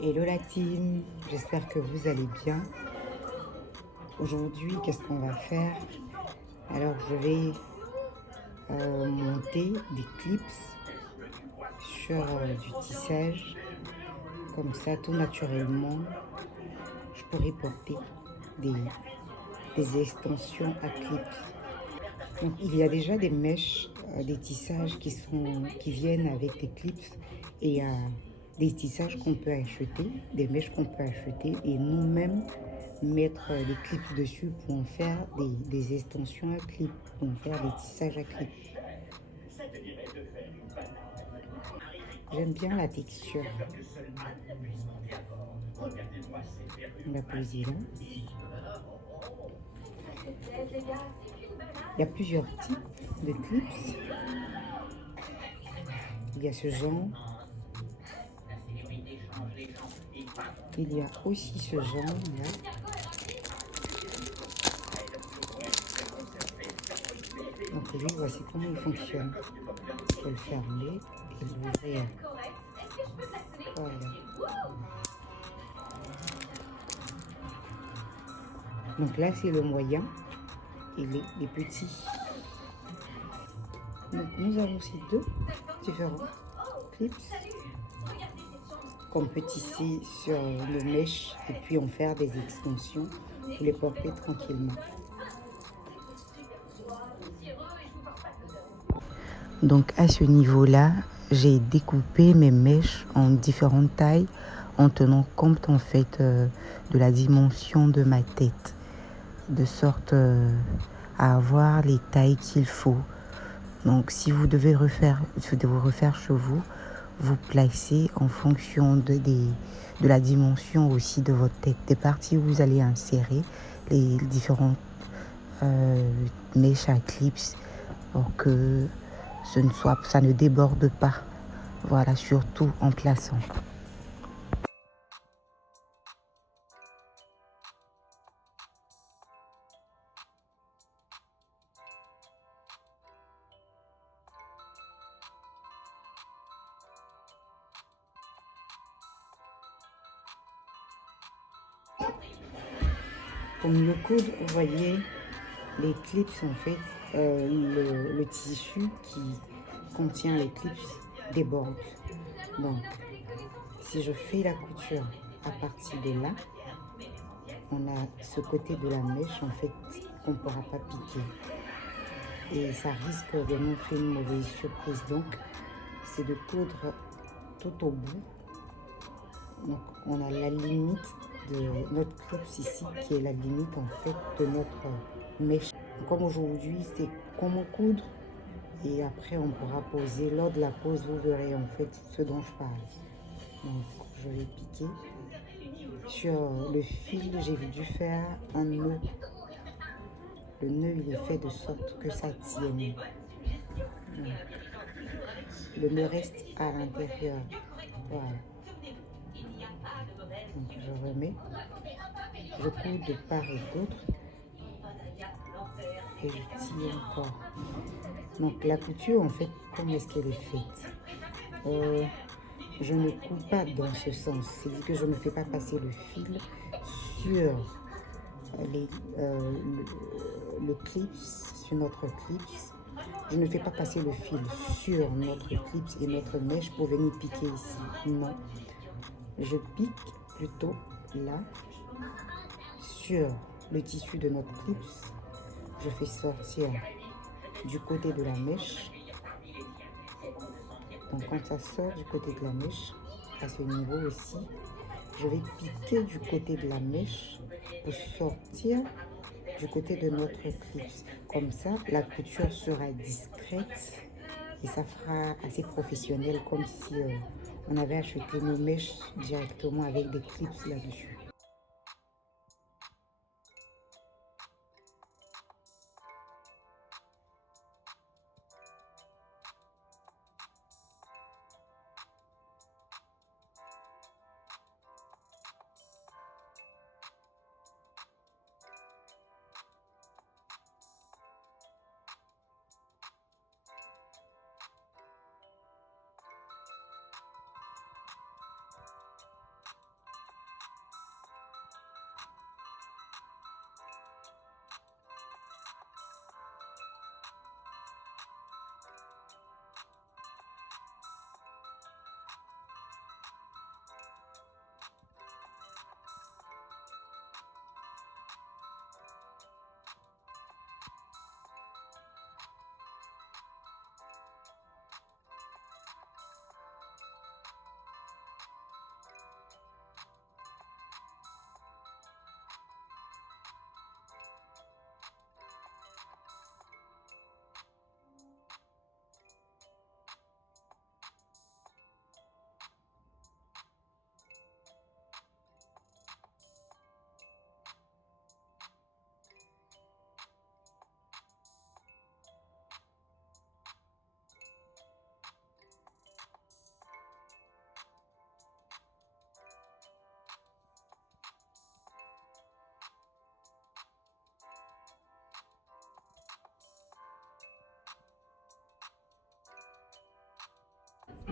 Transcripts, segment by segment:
Hello la team, j'espère que vous allez bien. Aujourd'hui, qu'est-ce qu'on va faire? Alors, je vais monter des clips sur du tissage. Comme ça, tout naturellement, je pourrai porter des, des extensions à clips. Donc, il y a déjà des mèches, des tissages qui viennent avec des clips et des tissages qu'on peut acheter, des mèches qu'on peut acheter et nous-mêmes mettre des clips dessus pour en faire des extensions à clips, pour en faire des tissages à clips. J'aime bien la texture. On va poser là. Il y a plusieurs types de clips. Il y a ce genre. Il y a aussi ce genre là. Donc lui, voici comment il fonctionne. Je vais le fermer et l'ouvrir. Voilà. Donc là, c'est le moyen et les petits. Donc nous avons ces deux différents clips qu'on peut tisser sur nos mèches et puis en faire des extensions pour les porter tranquillement. Donc à ce niveau-là, j'ai découpé mes mèches en différentes tailles en tenant compte en fait de la dimension de ma tête, de sorte à avoir les tailles qu'il faut. Donc si vous devez refaire chez vous, vous placez en fonction de la dimension aussi de votre tête, des parties où vous allez insérer les différentes mèches à clips pour que ça ne déborde pas. Voilà, surtout en plaçant. Pour mieux coudre, vous voyez, les clips en fait, le tissu qui contient les clips déborde. Donc, si je fais la couture à partir de là, on a ce côté de la mèche en fait qu'on ne pourra pas piquer. Et ça risque de montrer une mauvaise surprise. Donc, c'est de coudre tout au bout. Donc, on a la limite de notre clip ici, qui est la limite en fait de notre mèche. Comme aujourd'hui, c'est comment coudre. Et après, on pourra poser. Lors de la pose, vous verrez en fait ce dont je parle. Donc, je vais piquer. Sur le fil, j'ai dû faire un nœud. Le nœud, il est fait de sorte que ça tienne. Le nœud reste à l'intérieur. Voilà. Donc, je remets. Je couds de part et d'autre. Et je tire encore. Donc, la couture, en fait, comment est-ce qu'elle est faite? Je ne couds pas dans ce sens. C'est-à-dire que je ne fais pas passer le fil sur le clips, sur notre clips. Je ne fais pas passer le fil sur notre clips et notre mèche pour venir piquer ici. Non. Je pique plutôt là, sur le tissu de notre clips. Je fais sortir du côté de la mèche. Donc quand ça sort du côté de la mèche, à ce niveau aussi, je vais piquer du côté de la mèche pour sortir du côté de notre clips. Comme ça, la couture sera discrète et ça fera assez professionnel, comme si on avait acheté nos mèches directement avec des clips là-dessus.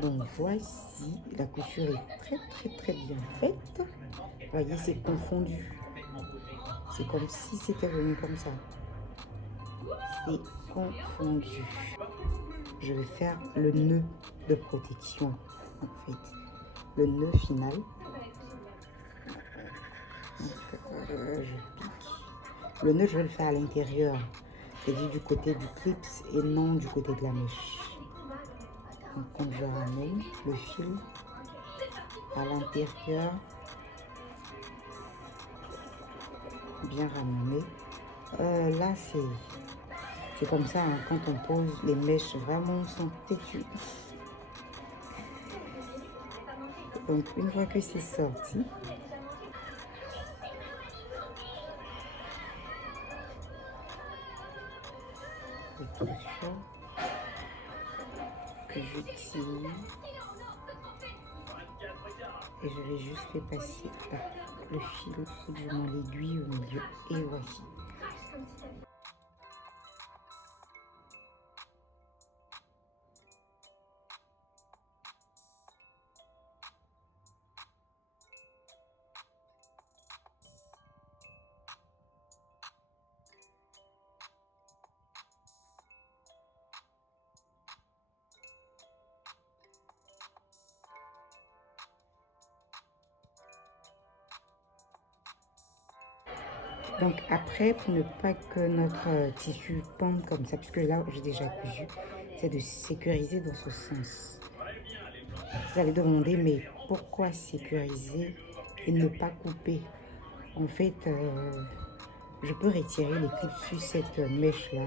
Donc voici, la couture est très bien faite. Vous voyez, c'est confondu. C'est comme si c'était venu comme ça. C'est confondu. Je vais faire le nœud de protection, en fait. Le nœud final. Je pique. Le nœud, je vais le faire à l'intérieur. C'est-à-dire du côté du clips et non du côté de la mèche. Donc, quand je ramène le fil à l'intérieur, bien ramené. Là, c'est comme ça, hein, quand on pose, les mèches vraiment sont têtues. Donc, une fois que c'est sorti, attention que je tire et je vais juste faire passer le fil, ou du moins l'aiguille au milieu, et voici. Donc après, pour ne pas que notre tissu pende comme ça, puisque là j'ai déjà cousu, c'est de sécuriser dans ce sens. Vous allez demander, mais pourquoi sécuriser et ne pas couper? En fait, je peux retirer les clips sur cette mèche là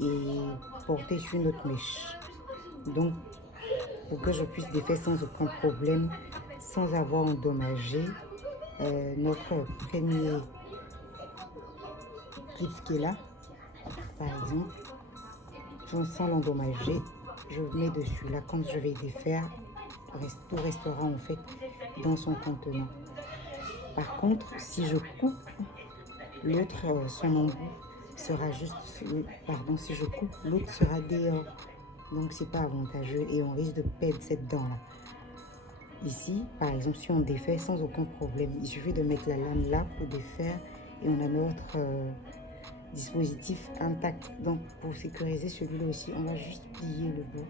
et porter sur une autre mèche. Donc, pour que je puisse défaire sans aucun problème, sans avoir endommagé notre premier clip qui est là, par exemple, sans l'endommager, je mets dessus. Là, quand je vais défaire, tout restera en fait dans son contenant. Par contre, si je coupe, l'autre, son embout sera juste, pardon, si je coupe, l'autre sera dehors. Donc, c'est pas avantageux et on risque de perdre cette dent-là. Ici, par exemple, si on défait sans aucun problème, il suffit de mettre la lame là pour défaire et on a notre dispositif intact. Donc, pour sécuriser celui-là aussi, on va juste plier le bout